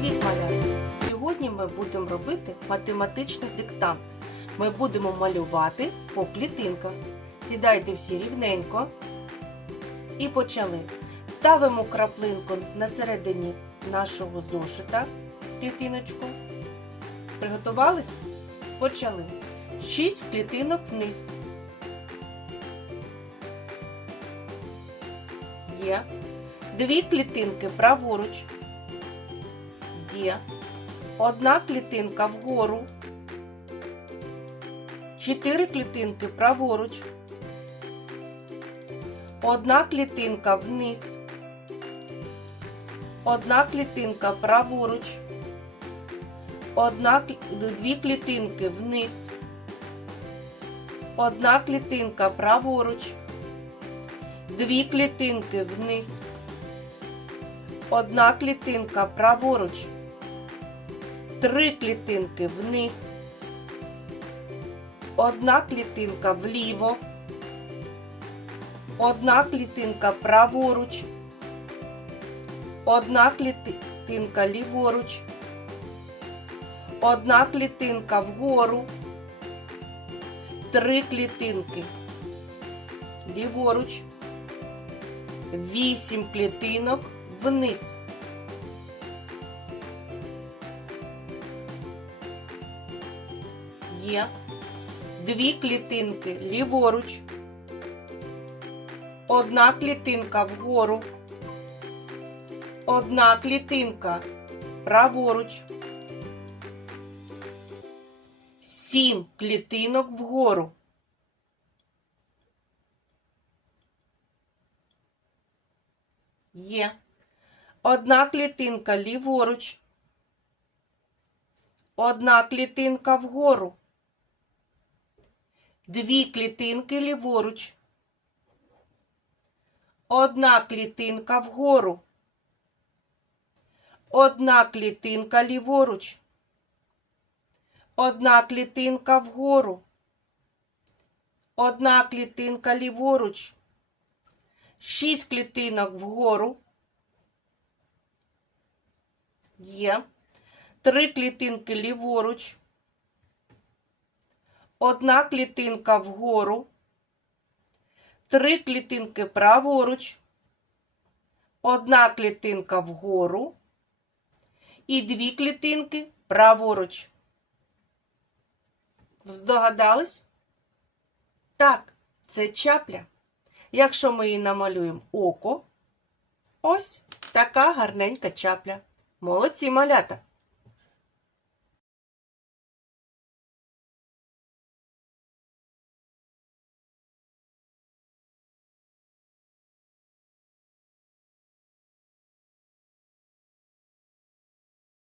Привіт, малята! Сьогодні ми будемо робити математичний диктант. Ми будемо малювати по клітинках. Сідайте всі рівненько. І почали. Ставимо краплинку на середині нашого зошита, клітиночку. Приготувались? Почали. Шість клітинок вниз. Є. Дві клітинки праворуч. Є. Одна клітинка вгору. Чотири клітинки праворуч. Одна клітинка вниз. Одна клітинка праворуч. Одна, дві клітинки вниз. Одна клітинка праворуч. Дві клітинки вниз. Одна клітинка праворуч. Три клітинки вниз. Одна клітинка вліво. Одна клітинка праворуч. Одна клітинка ліворуч. Одна клітинка вгору. Три клітинки ліворуч. Вісім клітинок вниз. Є дві клітинки ліворуч. Одна клітинка вгору. Одна клітинка праворуч. Сім клітинок вгору. Є. Одна клітинка ліворуч. Одна клітинка вгору. Дві клітинки ліворуч. Одна клітинка вгору. Одна клітинка ліворуч. Одна клітинка вгору. Одна клітинка ліворуч. Шість клітинок вгору. Є. Три клітинки ліворуч. Одна клітинка вгору. Три клітинки праворуч. Одна клітинка вгору. І дві клітинки праворуч. Здогадались? Так, це чапля. Якщо ми її намалюємо око, ось така гарненька чапля. Молодці малята!